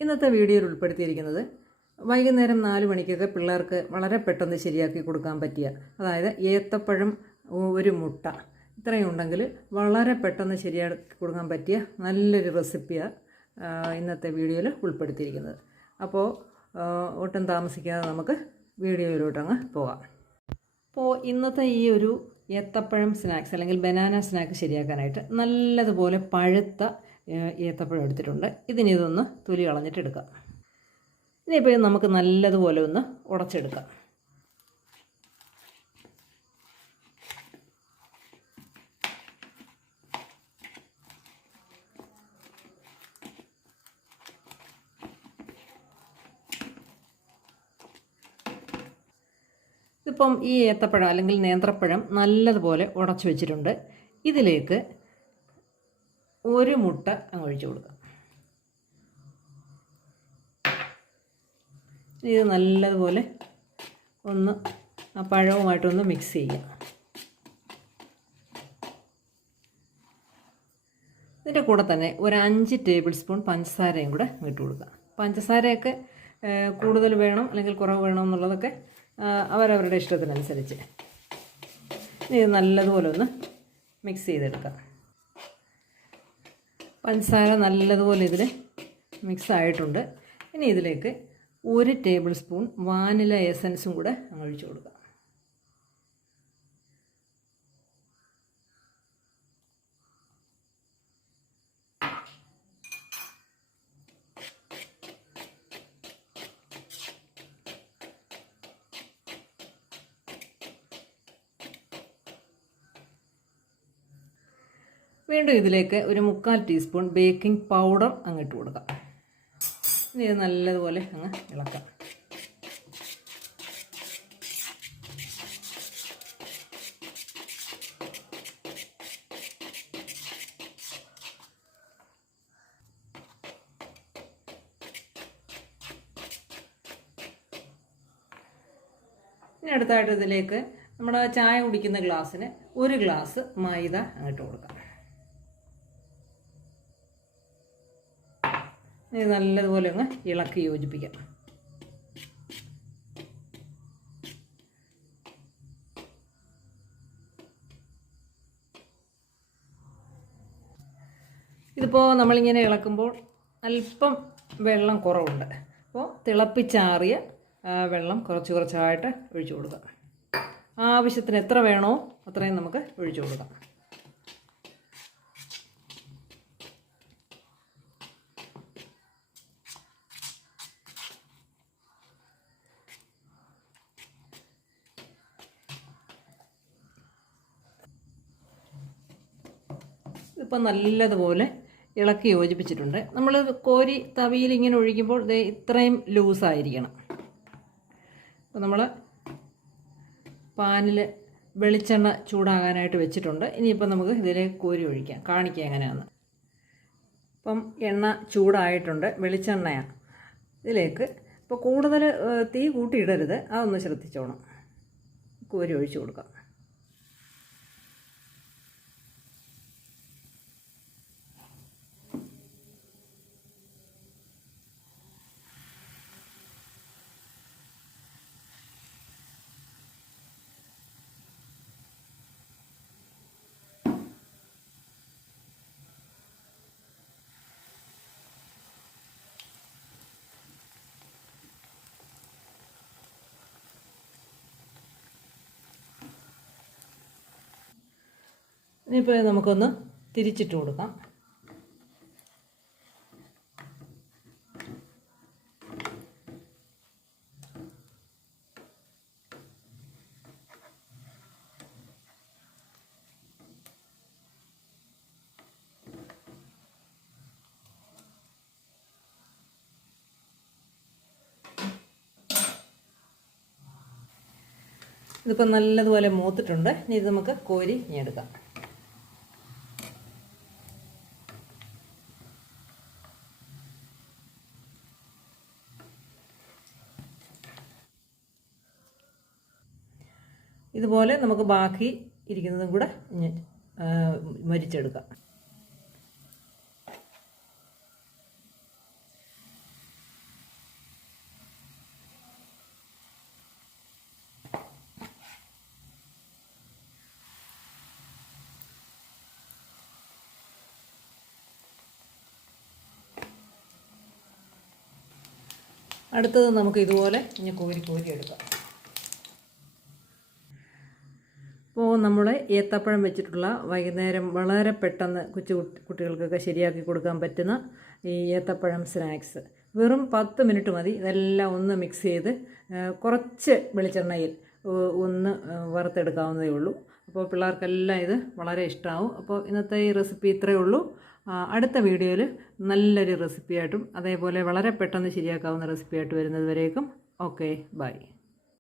ഇന്നത്തെ വീഡിയോയിൽ ഉൾപ്പെടുത്തിയിരിക്കുന്നത് വൈകുന്നേരം നാല് മണിക്കൊക്കെ പിള്ളേർക്ക് വളരെ പെട്ടെന്ന് ശരിയാക്കി കൊടുക്കാൻ പറ്റിയ അതായത് ഏത്തപ്പഴം ഒരു മുട്ട ഇത്രയും ഉണ്ടെങ്കിൽ വളരെ പെട്ടെന്ന് ശരിയാക്കി കൊടുക്കാൻ പറ്റിയ നല്ലൊരു റെസിപ്പിയാണ് ഇന്നത്തെ വീഡിയോയിൽ ഉൾപ്പെടുത്തിയിരിക്കുന്നത്. അപ്പോൾ ഒട്ടും താമസിക്കാതെ നമുക്ക് വീഡിയോയിലോട്ടങ്ങ് പോകാം അപ്പോൾ ഇന്നത്തെ ഈ ഒരു ഏത്തപ്പഴം സ്നാക്സ് അല്ലെങ്കിൽ ബനാന സ്നാക്ക് ശരിയാക്കാനായിട്ട് നല്ലതുപോലെ പഴുത്ത ഏത്തപ്പഴം എടുത്തിട്ടുണ്ട്. ഇതിനി ഇതൊന്ന് തൊലി കളഞ്ഞിട്ട് എടുക്കാം. ഇനിയിപ്പോൾ ഇത് നമുക്ക് നല്ലതുപോലെ ഒന്ന് ഉടച്ചെടുക്കാം. ഇതിപ്പം ഈ ഏത്തപ്പഴം അല്ലെങ്കിൽ നേന്ത്രപ്പഴം നല്ലതുപോലെ ഉടച്ചു വെച്ചിട്ടുണ്ട്. ഇതിലേക്ക് ഒരു മുട്ട അങ്ങ് ഒഴിച്ചു കൊടുക്കുക. ഇത് നല്ലതുപോലെ ഒന്ന് ആ പഴവുമായിട്ടൊന്ന് മിക്സ് ചെയ്യുക. ഇതിന്റെ കൂടെ തന്നെ ഒരു അഞ്ച് ടേബിൾ സ്പൂൺ പഞ്ചസാരയും കൂടെ ഇട്ട് കൊടുക്കുക. പഞ്ചസാരയൊക്കെ കൂടുതൽ വേണം അല്ലെങ്കിൽ കുറവ് വേണം എന്നുള്ളതൊക്കെ അവരവരുടെ ഇഷ്ടത്തിനനുസരിച്ച് ഇത് നല്ലതുപോലെ ഒന്ന് മിക്സ് ചെയ്തെടുക്കാം പഞ്ചസാര നല്ലതുപോലെ ഇതിൽ മിക്സ് ആയിട്ടുണ്ട് ഇനി ഇതിലേക്ക് ഒരു ടേബിൾ സ്പൂൺ വാനില എസൻസും കൂടെ അങ്ങ് ഒഴിച്ചു കൊടുക്കാം. വീണ്ടും ഇതിലേക്ക് ഒരു മുക്കാൽ ടീസ്പൂൺ ബേക്കിംഗ് പൗഡർ അങ്ങിട്ട് കൊടുക്കാം. ഇനി ഇത് നല്ലതുപോലെ അങ്ങ് ഇളക്കാം. ഇനി അടുത്തായിട്ട് ഇതിലേക്ക് നമ്മുടെ ചായ കുടിക്കുന്ന ഗ്ലാസ്സിന് ഒരു ഗ്ലാസ് മൈദ അങ്ങോട്ട് കൊടുക്കാം. നല്ലതുപോലെ അങ്ങ് ഇളക്കി യോജിപ്പിക്കാം. ഇതിപ്പോൾ നമ്മളിങ്ങനെ ഇളക്കുമ്പോൾ അല്പം വെള്ളം കുറവുണ്ട്. അപ്പോൾ തിളപ്പിച്ചാറിയ വെള്ളം കുറച്ച് കുറച്ചായിട്ട് ഒഴിച്ചു കൊടുക്കാം. ആവശ്യത്തിന് എത്ര വേണോ അത്രയും നമുക്ക് ഒഴിച്ചു കൊടുക്കാം. ഇപ്പം നല്ലതുപോലെ ഇളക്കി യോജിപ്പിച്ചിട്ടുണ്ട്. നമ്മൾ കോരി തവിയിൽ ഇങ്ങനെ ഒഴിക്കുമ്പോൾ ദേ ഇത്രയും ലൂസായിരിക്കണം അപ്പോൾ നമ്മൾ പാനിൽ വെളിച്ചെണ്ണ ചൂടാകാനായിട്ട് വെച്ചിട്ടുണ്ട്. ഇനിയിപ്പോൾ നമുക്ക് ഇതിലേക്ക് കോരി ഒഴിക്കാം. കാണിക്കാം എങ്ങനെയാണെന്ന് അപ്പം എണ്ണ ചൂടായിട്ടുണ്ട്. വെളിച്ചെണ്ണയാണ് ഇതിലേക്ക് ഇപ്പോൾ കൂടുതൽ തീ കൂട്ടിയിടരുത്. അതൊന്ന് ശ്രദ്ധിച്ചോണം. കോരി ഒഴിച്ചു കൊടുക്കാം. ഇനിയിപ്പോൾ നമുക്കൊന്ന് തിരിച്ചിട്ട് കൊടുക്കാം. ഇതിപ്പോൾ നല്ലതുപോലെ മൂത്തിട്ടുണ്ട്. ഇനി ഇത് നമുക്ക് കോരി ഇനി എടുക്കാം. ഇതുപോലെ നമുക്ക് ബാക്കി ഇരിക്കുന്നതും കൂടെ മരിച്ചെടുക്കാം അടുത്തത് നമുക്ക് ഇതുപോലെ ഇനി കോരി കോരി എടുക്കാം. അപ്പോൾ നമ്മൾ ഏത്തപ്പഴം വെച്ചിട്ടുള്ള വൈകുന്നേരം വളരെ പെട്ടെന്ന് കൊച്ചു കുട്ടികൾക്കൊക്കെ ശരിയാക്കി കൊടുക്കാൻ പറ്റുന്ന ഈ ഏത്തപ്പഴം സ്നാക്സ്. വെറും പത്ത് മിനിറ്റ് മതി. ഇതെല്ലാം ഒന്ന് മിക്സ് ചെയ്ത് കുറച്ച് വെളിച്ചെണ്ണയിൽ ഒന്ന് വറുത്തെടുക്കാവുന്നതേ ഉള്ളൂ. അപ്പോൾ പിള്ളേർക്കെല്ലാം ഇത് വളരെ ഇഷ്ടമാവും അപ്പോൾ ഇന്നത്തെ ഈ റെസിപ്പി ഇത്രയേ ഉള്ളൂ. അടുത്ത വീഡിയോയിൽ നല്ലൊരു റെസിപ്പിയായിട്ടും അതേപോലെ വളരെ പെട്ടെന്ന് ശരിയാക്കാവുന്ന റെസിപ്പിയായിട്ട് വരുന്നത് വരേക്കും. Okay bye.